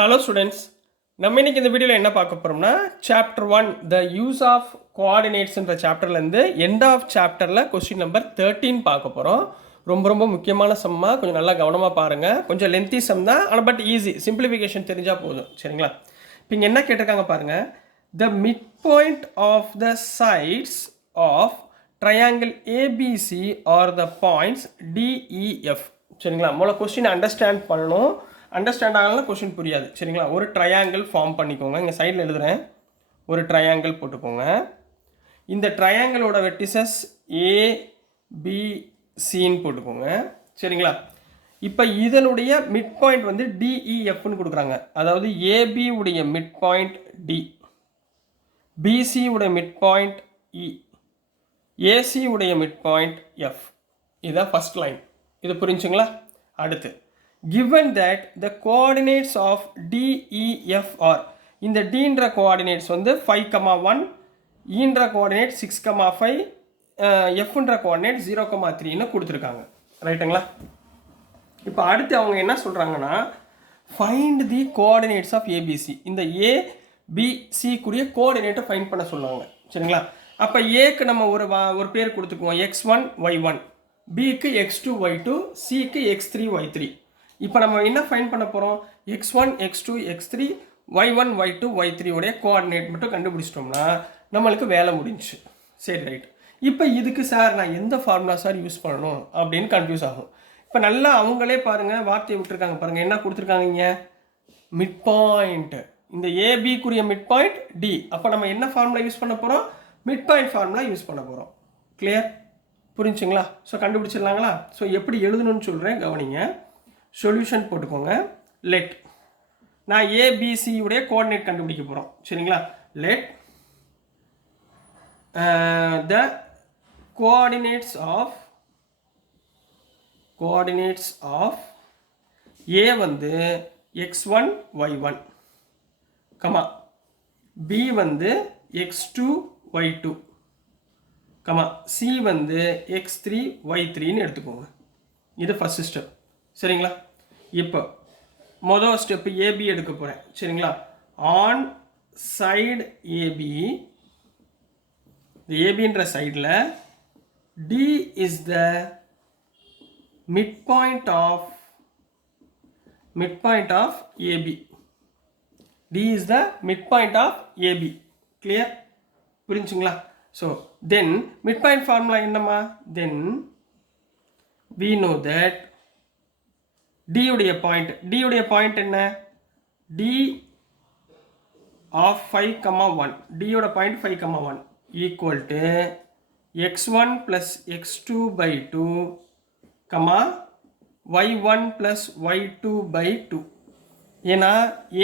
Hello students, நம்ம இன்னைக்கு இந்த வீடியோவில் என்ன பார்க்க போகிறோம்னா சாப்டர் 1 த யூஸ் ஆஃப் கோஆர்டினேட்ஸ்ன்ற சாப்டர்லேருந்து எண்ட் ஆஃப் சாப்டரில் கொஸ்டின் நம்பர் 13 பார்க்க போகிறோம். ரொம்ப ரொம்ப முக்கியமான சம்மா, கொஞ்சம் நல்லா கவனமாக பாருங்கள். கொஞ்சம் லென்த்தி சம் தான், ஆனால் பட் ஈஸி, சிம்பிளிஃபிகேஷன் தெரிஞ்சால் போதும். சரிங்களா? இப்போ இங்கே என்ன கேட்டிருக்காங்க பாருங்கள். The mid point of the sides of triangle ABC are the points DEF. சரிங்களா? முதல்ல கொஸ்டின் அண்டர்ஸ்டாண்ட் பண்ணணும். அண்டர்ஸ்டாண்ட் ஆகலாம், கொஸ்டின் புரியாது. சரிங்களா? ஒரு ட்ரையாங்கிள் ஃபார்ம் பண்ணிக்கோங்க. இங்கே சைடில் எழுதுகிறேன். ஒரு ட்ரையாங்கிள் போட்டுக்கோங்க. இந்த ட்ரையாங்கிளோட வெர்டிசஸ் ஏபிசின்னு போட்டுக்கோங்க. சரிங்களா? இப்போ இதனுடைய மிட் பாயிண்ட் வந்து டிஇஎஃப்னு கொடுக்குறாங்க. அதாவது ஏபி உடைய மிட் பாயிண்ட் டி, பிசி உடைய மிட் பாயிண்ட் இ, ஏசி உடைய மிட் பாயிண்ட் எஃப். இதுதான் ஃபர்ஸ்ட் லைன். இது புரிஞ்சுங்களா? அடுத்து given that the coordinates of DEF are, இந்த Dன்ற கோஆர்டினேட்ஸ் வந்து 5,1, Eன்ற கோஆர்டினேட் 6,5, Fன்ற கோஆர்டினேட் 0,3ன்னு கொடுத்துருக்காங்க. ரைட்டுங்களா? இப்போ அடுத்து அவங்க என்ன சொல்கிறாங்கன்னா, find the coordinates of ABC. இந்த ஏபிசிக்குரிய கோஆர்டினேட்டை ஃபைண்ட் பண்ண சொல்லுவாங்க. சரிங்களா? அப்போ ஏக்கு நம்ம ஒரு பேர் கொடுத்துக்குவோம், x1 y1, பிக்கு x2 y2, சிக்கு x3 y3. இப்போ நம்ம என்ன ஃபைண்ட் பண்ண போகிறோம்? x1 x2 x3 y1 y2 y3 உடைய கோஆர்டினேட் மட்டும் கண்டுபிடிச்சிட்டோம்னா நம்மளுக்கு வேலை முடிஞ்சு. சரி, ரைட். இப்போ இதுக்கு சார் நான் எந்த ஃபார்முலா சார் யூஸ் பண்ணணும் அப்படின்னு கன்ஃபியூஸ் ஆகும். இப்போ நல்லா அவங்களே பாருங்கள், வார்த்தையை விட்டுருக்காங்க பாருங்கள். என்ன கொடுத்துருக்காங்க இங்கே? Mid point. இந்த ஏபிக்குரிய மிட் பாயிண்ட் டி. அப்போ நம்ம என்ன ஃபார்முலா யூஸ் பண்ண போகிறோம்? மிட் பாயிண்ட் ஃபார்முலா யூஸ் பண்ண போகிறோம். கிளியர்? புரிஞ்சுங்களா? ஸோ கண்டுபிடிச்சிடலாங்களா? ஸோ எப்படி எழுதணும்னு சொல்கிறேன், கவனிங்க. சொல்யூஷன் போட்டுக்கோங்க. லெட், நான் ஏபிசி உடைய கோஆர்டினேட் கண்டுபிடிக்க போகிறோம். சரிங்களா? லெட் த கோஆர்டினேட்ஸ் ஆஃப் ஏ வந்து x1 y1, கமா பி வந்து x2 y2, கமா சி வந்து x3 y3ன்னு எடுத்துக்கோங்க. இது ஃபர்ஸ்ட் ஸ்டெப். சரிங்களா? இப்போ மொதல் ஸ்டெப்பு ஏபி எடுக்க போகிறேன். சரிங்களா? ஆன் சைடு ஏபி, இந்த ஏபின்ற சைடில் D is the mid point of AB. D is the mid point of AB. Clear? புரிஞ்சுங்களா? So then mid point formula என்னம்மா? Then we know that D உடைய பாயிண்ட் என்ன? D of 5,1, D உட பாயிண்ட் 5,1 equal to x1 plus x2 by 2, y1 plus y2 by 2. ஏன்னா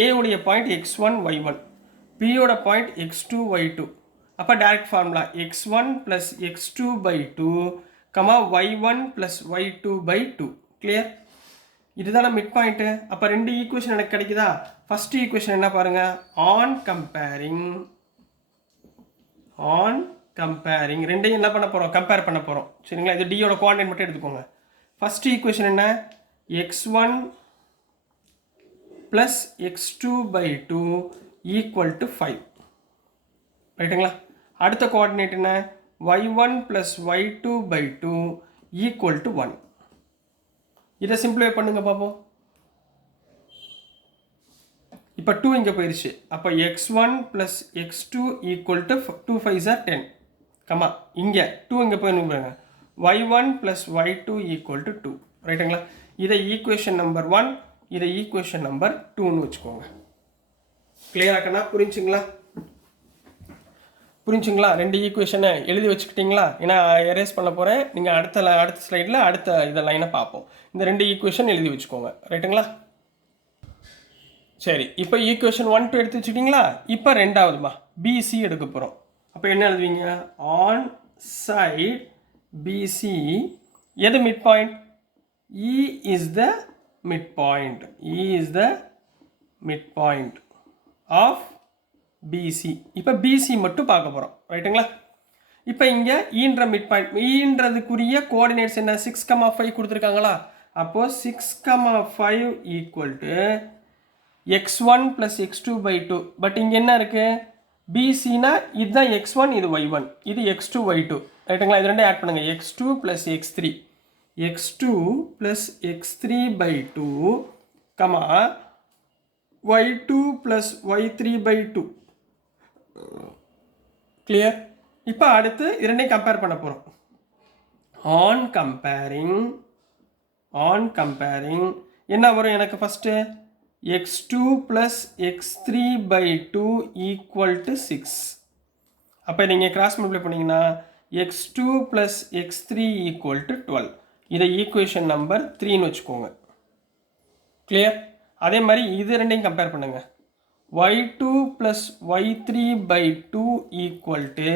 A உடைய point x1 y1, B உட பாயிண்ட் x2 y2. அப்போ direct formula x1 plus x2 by 2, y1 plus y2 by 2. Clear? இதுதான mid point. அப்போ ரெண்டு equation எனக்கு கிடைக்குதா? First equation என்ன பாருங்க? ஆன் கம்பேரிங் ரெண்டையும் என்ன பண்ண போகிறோம்? கம்பேர் பண்ண போகிறோம். சரிங்களா? இது டியோட கோஆர்டினேட் மட்டும் எடுத்துக்கோங்க. ஃபர்ஸ்ட் ஈக்குவேஷன் என்ன? x1 plus x2 by 2 equal to 5. ரைட்டுங்களா? அடுத்த கோஆர்டினேட் என்ன? y1 plus y2 by 2 equal to 1. இதை சிம்பிளிஃபை பண்ணுங்க பார்ப்போம். இப்போ 2 இங்கே போயிடுச்சு. அப்போ x1 plus x2 equal to 2 5s are 10, comma இங்கே 2 இங்கே போயிடுங்க. y1 plus y2 equal to 2. ரைட்டுங்களா? இதை ஈக்குவேஷன் நம்பர் 1, இதை ஈக்குவேஷன் நம்பர் 2ன்னு வச்சுக்கோங்க. கிளியர் ஆக்கனா? புரிஞ்சுங்களா? ரெண்டு ஈக்குவேஷனை எழுதி வச்சுக்கிட்டிங்களா? ஏன்னா எரேஸ் பண்ண போகிறேன். நீங்கள் அடுத்த ஸ்லைடில் அடுத்த இதை லைனை பார்ப்போம். இந்த ரெண்டு ஈக்குவேஷன் எழுதி வச்சுக்கோங்க. ரைட்டுங்களா? சரி, இப்போ ஈக்குவேஷன் 1 2 எடுத்து வச்சுக்கிட்டிங்களா? இப்போ ரெண்டாவதுமா பிசி எடுக்க போகிறோம். அப்போ என்ன எழுதுவீங்க? ஆன் சைடு பிசி எது mid point? E is the mid point of BC. இப்போ பிசி மட்டும் பார்க்க போகிறோம். ரைட்டுங்களா? இப்போ இங்கே ஈன்ற மிட் பாயிண்ட், ஈன்றதுக்குரிய கோஆர்டினேட்ஸ் என்ன? 6,5 கொடுத்துருக்காங்களா? அப்போது 6,5 equal to x1 plus x2 by 2. But இங்கே என்ன இருக்குது? பிசினா இதுதான் x1, இது y1, இது x2 y2. ரைட்டுங்களா? இது ரெண்டும் ஆட் பண்ணுங்கள். x2 plus x3, x2 plus x3 by 2, comma y2 plus y3 by 2. Clear? இப்போ அடுத்து இரண்டையும் கம்பேர் பண்ண போகிறோம். ஆன் கம்பேரிங் என்ன வரும் எனக்கு first? x2 plus x3 by 2 equal to 6. அப்போ நீங்கள் கிராஸ் மல்டிப்ளை பண்ணிங்கன்னா x2 plus x3 equal to 12. இதை ஈக்குவேஷன் நம்பர் 3ன்னு வச்சுக்கோங்க. கிளியர்? அதே மாதிரி இது ரெண்டையும் கம்பேர் பண்ணுங்கள். y2 plus y3 by 2 equal to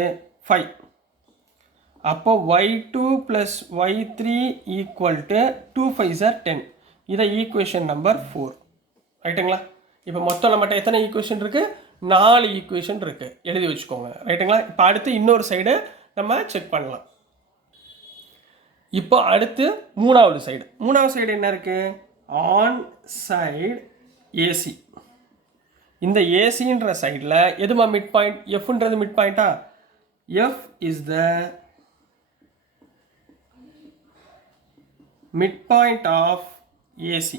5. அப்போ y2 plus y3 equal to 2 5s are 10. இதை ஈக்குவேஷன் நம்பர் 4. ரைட்டுங்களா? இப்போ மொத்தம் நம்மகிட்ட எத்தனை ஈக்குவேஷன் இருக்குது? 4 ஈக்குவேஷன் இருக்குது. எழுதி வச்சுக்கோங்க. ரைட்டுங்களா? இப்போ அடுத்து இன்னொரு சைடு நம்ம செக் பண்ணலாம். இப்போ அடுத்து மூணாவது சைடு என்ன இருக்குது? On side AC. இந்த ஏசின்ற சைடில் எதுமா மிட் பாயிண்ட்? எஃப்ன்றது மிட் பாயிண்டா? F is the mid point of AC.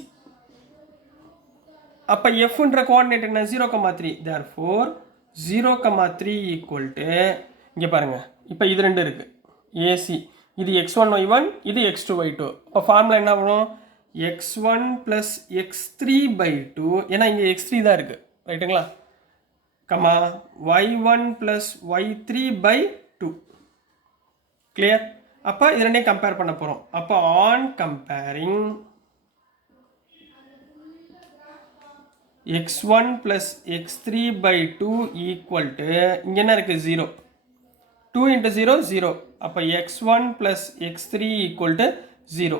அப்போ எஃப்ன்ற கோஆர்டினேட் என்ன? 0,3. therefore 0,3 ஈக்குவல் டு, இங்கே பாருங்கள், இப்போ இது ரெண்டு இருக்குது ஏசி. இது x1 y1, இது x2 y2. இப்போ ஃபார்முலா என்ன வரும்? x1 ப்ளஸ் x3 பை 2, ஏன்னா இங்கே x3 தான் இருக்குது. ரைட்டுங்களா? Comma y1 plus y3 by 2. Clear? அப்போ இது ரெண்டையும் கம்பேர் பண்ண போகிறோம். அப்போ on comparing x1 plus x3 by 2 equal to, இங்கே என்ன இருக்குது? 0. 2 into 0, 0. அப்போ x1 plus x3 equal to 0.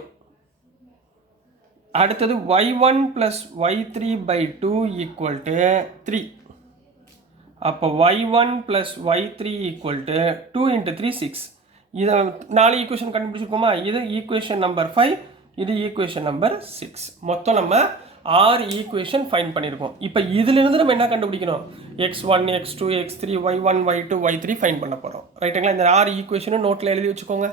அடுத்தது y1 plus y3 by 2 equal to 3. அப்போ y1 plus y3 equal to 2 into 3, 6. இதை 4 ஈக்குவேஷன் கண்டுபிடிச்சிருக்கோமா? இது ஈக்குவேஷன் நம்பர் 5, இது ஈக்குவேஷன் நம்பர் 6. மொத்தம் நம்ம 6 ஈக்குவேஷன் ஃபைண்ட் பண்ணியிருக்கோம். இப்போ இதிலிருந்து நம்ம என்ன கண்டுபிடிக்கணும்? x1, x2, x3, y1, y2, y3 find பண்ண போகிறோம். ரைட்டுங்களா? இந்த 6 ஈக்குவேஷனும் நோட்டில் எழுதி வச்சுக்கோங்க.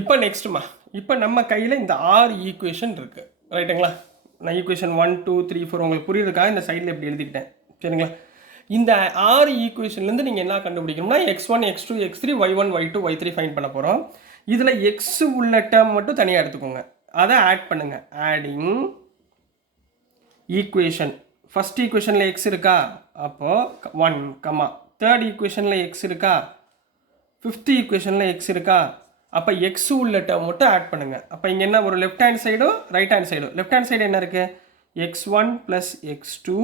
இப்போ நெக்ஸ்ட்டுமா, இப்போ நம்ம கையில் இந்த 6 ஈக்குவேஷன் இருக்குது. ரைட்டுங்களா? நான் ஈக்குவேஷன் 1, 2, 3, 4 உங்களுக்கு புரியுறதுக்காக இந்த சைடில் எப்படி எழுதிக்கிட்டேன். சரிங்களா? இந்த 6 ஈக்குவேஷன்லேருந்து நீங்கள் என்ன கண்டுபிடிக்கணும்னா x1, x2, x3, y1, y2, y3 find பண்ண போகிறோம். இதில் x உள்ள டேர்ம் மட்டும் தனியாக எடுத்துக்கோங்க. அதை ஆட் பண்ணுங்கள். Adding equation. ஃபஸ்ட் ஈக்குவேஷனில் x இருக்கா? அப்போது 1, கமா தேர்ட் ஈக்குவேஷனில் x இருக்கா? ஃபிஃப்த் ஈக்குவேஷனில் x இருக்கா? அப்போ x உள்ள டேர்ம் மட்டும் ஆட் பண்ணுங்கள். அப்போ இங்கே என்ன ஒரு லெஃப்ட் ஹேண்ட் சைடும் ரைட் ஹேண்ட் சைடும். லெஃப்ட் ஹேண்ட் சைடு என்ன இருக்குது? x1 ப்ளஸ் x2,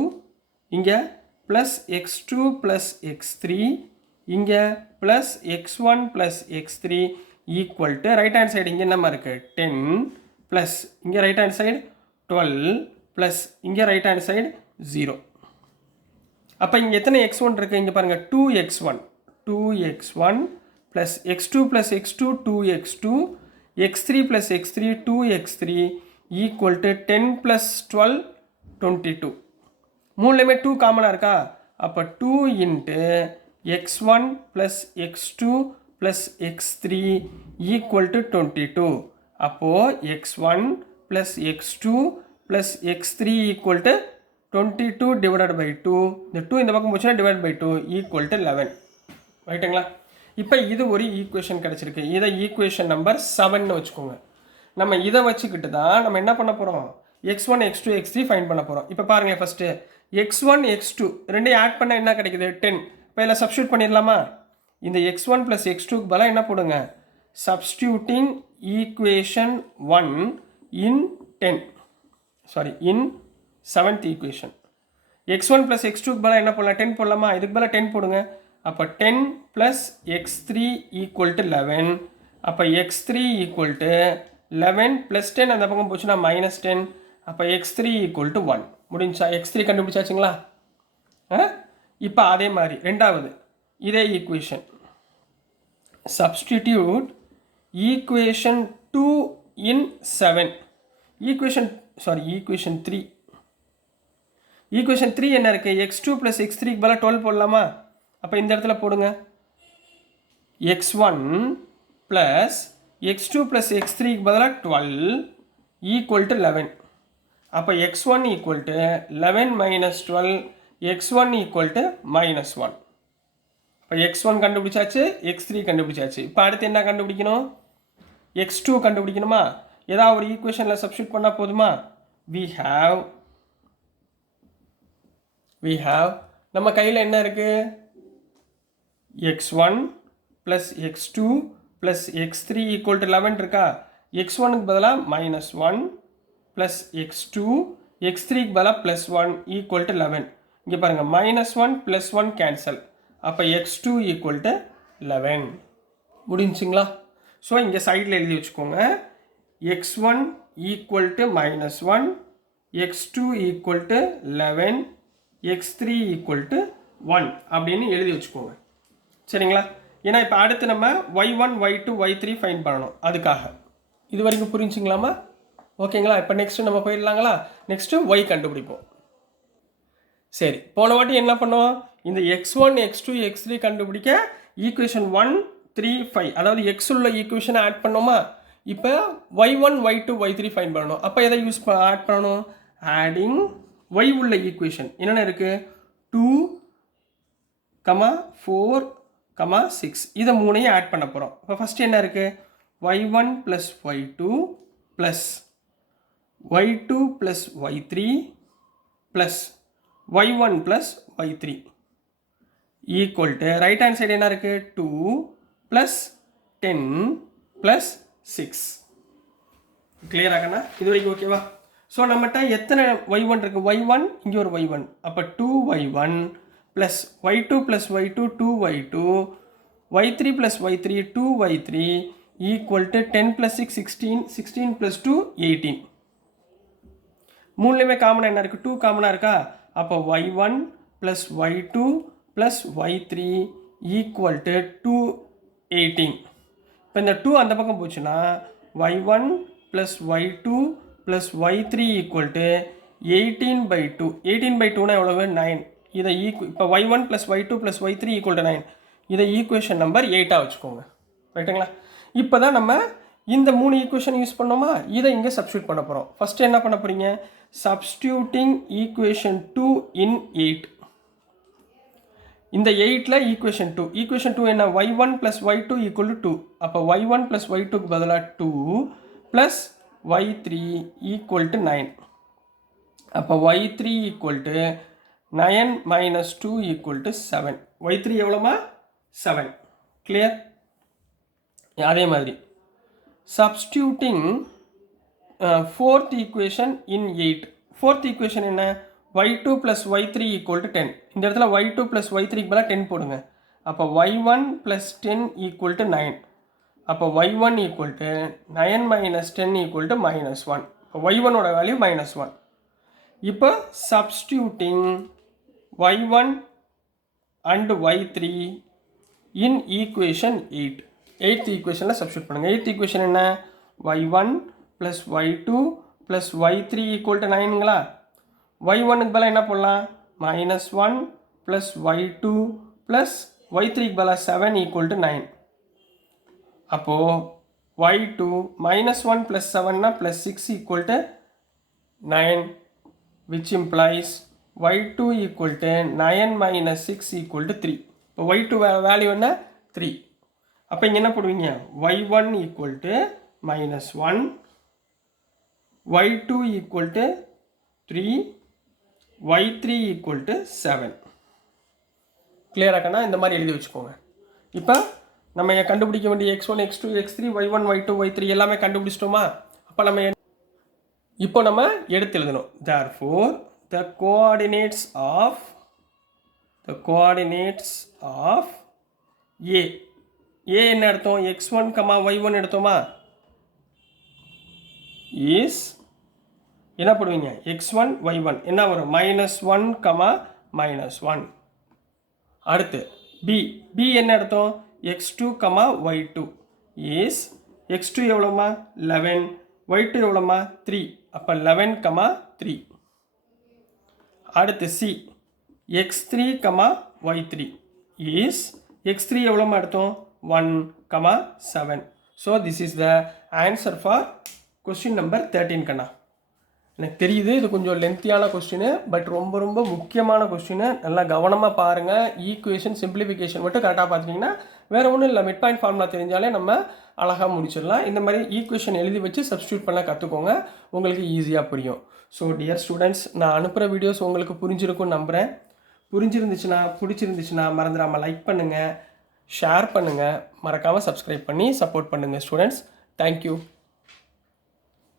இங்கே ப்ளஸ் x2 ப்ளஸ் x3, இங்கே plus x1 plus x3 equal to right hand side இங்கே என்னமா இருக்குது? 10 ப்ளஸ் இங்கே ரைட் ஹேண்ட் சைடு 12 ப்ளஸ் இங்கே ரைட் ஹேண்ட் சைடு 0. அப்போ இங்கே எத்தனை x1 இருக்குது? இங்கே பாருங்கள் 2x1 plus x2 plus x2 2x2, x3 plus x3 2x3 equal to 10 plus 12 22. மூணுலேயுமே 2 காமனாக இருக்கா? அப்போ 2 into x1 plus x2 plus x3 equal to 22. அப்போது x1 plus x2 plus x3 equal to 22 divided by 2. இந்த 2 இந்த பக்கம் போச்சுன்னா டிவைட் பை 2 ஈக்குவல் டு 11. ரைட்டுங்களா? இப்போ இது ஒரு ஈக்குவேஷன் கிடச்சிருக்கு. இதை ஈக்குவேஷன் நம்பர் 7ன்னு வச்சுக்கோங்க. நம்ம இதை வச்சுக்கிட்டு தான் நம்ம என்ன பண்ண போகிறோம்? x1, x2, x3 ஃபைண்ட் பண்ண போகிறோம். இப்போ பாருங்கள், ஃபஸ்ட்டு x1, x2 ரெண்டையும் ஆட் பண்ணால் என்ன கிடைக்குது? 10. இப்போ இதில் சப்ஸ்டியூட் பண்ணிடலாமா? இந்த x1 ப்ளஸ் x2க்கு பதிலாக என்ன போடுங்க? சப்ஸ்டியூட்டிங் ஈக்குவேஷன் 1 இன் 10, சாரி இன் 7th ஈக்குவேஷன். x1 ப்ளஸ் x2க்கு பதிலாக என்ன போடலாம்? 10 போடலாமா? இதுக்கு பதிலாக 10 போடுங்க. அப்போ 10 ப்ளஸ் x3 ஈக்குவல் டு 11. அப்போ x3 ஈக்குவல் டு 11 ப்ளஸ் 10 அந்த பக்கம் போச்சுன்னா மைனஸ் 10. அப்போ x3 ஈக்குவல் டு 1. முடிஞ்சா? x3 கண்டுபிடிச்சாச்சுங்களா? இப்போ அதே மாதிரி ரெண்டாவது இதே ஈக்குவேஷன் சப்ஸ்டிடியூட் ஈக்குவேஷன் 2 இன் 7. ஈக்குவேஷன் 3 என்ன இருக்குது? x2 + x3 பதிலாக 12 போடலாமா? அப்போ இந்த இடத்துல போடுங்க. x1 + x2 + x3 பதிலாக 12 = 11. அப்போ x1 = 11 - 12, x1 = -1. இப்போ x1 கண்டுபிடிச்சாச்சு, x3 கண்டுபிடிச்சாச்சு. இப்போ அடுத்து என்ன கண்டுபிடிக்கணும்? x2 கண்டுபிடிக்கணுமா? ஏதாவது ஒரு ஈக்குவேஷனில் சப்ஸ்டியூட் பண்ணால் போதுமா? we have நம்ம கையில் என்ன இருக்குது? x1 + x2 + x3 = 11 இருக்கா? x1க்கு பதிலாக -1 + x2, x3க்கு பதிலாக +1 = 11. இங்கே பாருங்கள், -1 +1 கேன்சல். அப்போ x2 = 11. முடிஞ்சுங்களா? ஸோ இங்கே சைடில் எழுதி வச்சுக்கோங்க. x1 = -1, x2 = 11, x3 = 1 அப்படின்னு எழுதி வச்சுக்கோங்க. சரிங்களா? ஏன்னா இப்போ அடுத்து நம்ம y1, y2, y3 ஃபைண்ட் பண்ணணும். அதுக்காக இது வரைக்கும் புரிஞ்சுங்களாமா? ஓகேங்களா? இப்போ நெக்ஸ்ட்டு நம்ம போயிடலாங்களா? நெக்ஸ்ட்டு y கண்டுபிடிப்போம். சரி, போன வாட்டி என்ன பண்ணோம்? இந்த x1, x2, x3 கண்டுபிடிக்க ஈக்குவேஷன் 1, 3, 5 அதாவது x உள்ள ஈக்குவேஷனை ஆட் பண்ணோமா? இப்போ y1, y2, y3 ஃபைண்ட் பண்ணணும். அப்போ எதை ஆட் பண்ணணும்? ஆடிங் y உள்ள ஈக்குவேஷன் என்னென்ன இருக்குது? 2, 4, 6 இதை மூணையும் ஆட் பண்ண போகிறோம். இப்போ ஃபஸ்ட்டு என்ன இருக்குது? y1 + y2 + y2 + y3 + y1 + y3 = right hand side என்ன இருக்குது? 2 + 10 + 6. கிளியர் ஆகண்ணா? இது வரைக்கும் ஓகேவா? ஸோ நம்மகிட்ட எத்தனை y1 இருக்குது? y1 இங்கே ஒரு y1. அப்போ 2y1 + y2 + y2 2y2, y3 + y3 2y3 = 10 + 6 16, 16 + 2 18. மூணுலேயுமே காமனாக என்ன இருக்குது? 2 காமனாக இருக்கா? அப்போ y1 + y2 + y3 = 218. இப்போ இந்த 2 அந்த பக்கம் போச்சுன்னா y1 + y2 + y3 = 18/2. 18/2னா எவ்வளவு? 9. இதை இப்போ y1 + y2 + y3 = 9. இதை ஈக்குவேஷன் நம்பர் 8ஆக வச்சுக்கோங்க. ரைட்டுங்களா? இப்போ தான் நம்ம இந்த 3 ஈக்குவேஷன் யூஸ் பண்ணோமா? இதை இங்கே சப்ஸ்டியூட் பண்ண போகிறோம். ஃபஸ்ட்டு என்ன பண்ண போகிறீங்க? சப்ஸ்டியூட்டிங் ஈக்குவேஷன் 2 இன் 8. இந்த 8ல் ஈக்குவேஷன் 2 என்ன? y1 + y2 = 2. அப்போ y1 + y2க்கு பதிலாக 2 + y3 = 9. அப்போ y3 = 9 - 2 = 7. y3 எவ்வளோமா? 7. கிளியர்? அதே மாதிரி substituting fourth equation in 8. fourth equation என்ன? y2 + y3 = 10. இந்த இடத்துல y2 + y3க்கு பதிலாக 10 போடுங்க. அப்போ y1 + 10 = 9. அப்போ y1 = 9 - 10 = -1. இப்போ y1ஓட வேல்யூ -1. இப்போ substituting y1 and y3 in equation 8. 8th ஈக்குவேஷனில் சப்ஸ்டியூட் பண்ணுங்கள். 8th ஈக்குவேஷன் என்ன? y1 + y2 + y3 = 9ங்களா? y1க்கு பதிலாக என்ன போடலாம்? -1 + y2 + y3க்கு பதிலாக 7 = 9. அப்போது y2 -1 + 7னா +6 = 9, which implies y2 = 9 - 6 = 3. இப்போ y2 வேல்யூ என்ன? 3. அப்போ இங்கே என்ன போடுவீங்க? y1 = -1, y2 = 3, y3 = 7. கிளியர் ஆகனா? இந்த மாதிரி எழுதி வச்சுக்கோங்க. இப்போ நம்ம கண்டுபிடிக்க வேண்டிய x1, x2, x3, y1, y2, y3 எல்லாமே கண்டுபிடிச்சிட்டோமா? அப்போ நம்ம எடுத்து எழுதணும். therefore the coordinates of a என்ன எடுத்தோம்? x1, y1 எடுத்தோமா? is என்ன பண்ணுவீங்க? x1, y1 என்ன வரும்? -1, -1. அடுத்து b என்ன எடுத்தோம்? x2, y2 is x2 எவ்வளோமா? 11, y2 எவ்வளோம்மா 3, அப்போ 11, 3. அடுத்து C x3, y3 is x3 எவ்வளோம்மா எடுத்தோம் 1, 7. So this is the answer for question number 13 கண்ணா. எனக்கு தெரியுது இது கொஞ்சம் லென்த்தியான கொஸ்டின், பட் ரொம்ப ரொம்ப முக்கியமான கொஸ்டின். நல்லா கவனமாக பாருங்கள். ஈக்குவேஷன் சிம்பிளிஃபிகேஷன் மட்டும் கரெக்டாக பார்த்துட்டிங்கன்னா வேறு ஒன்றும் இல்லை, மிட் பாயிண்ட் ஃபார்முலா தெரிஞ்சாலே நம்ம அழகாக முடிச்சிடலாம். இந்த மாதிரி ஈக்குவேஷன் எழுதி வச்சு சப்ஸ்டியூட் பண்ண கற்றுக்கோங்க, உங்களுக்கு ஈஸியாக புரியும். ஸோ டியர் ஸ்டூடெண்ட்ஸ், நான் அனுப்புகிற வீடியோஸ் உங்களுக்கு புரிஞ்சிருக்கும்னு நம்புகிறேன். புரிஞ்சிருந்துச்சுன்னா பிடிச்சிருந்துச்சுன்னா மறந்துடாமல் லைக் பண்ணுங்கள், ஷேர் பண்ணுங்கள், மறக்காமல் சப்ஸ்கிரைப் பண்ணி சப்போர்ட் பண்ணுங்கள் ஸ்டூடெண்ட்ஸ். தேங்க்யூ.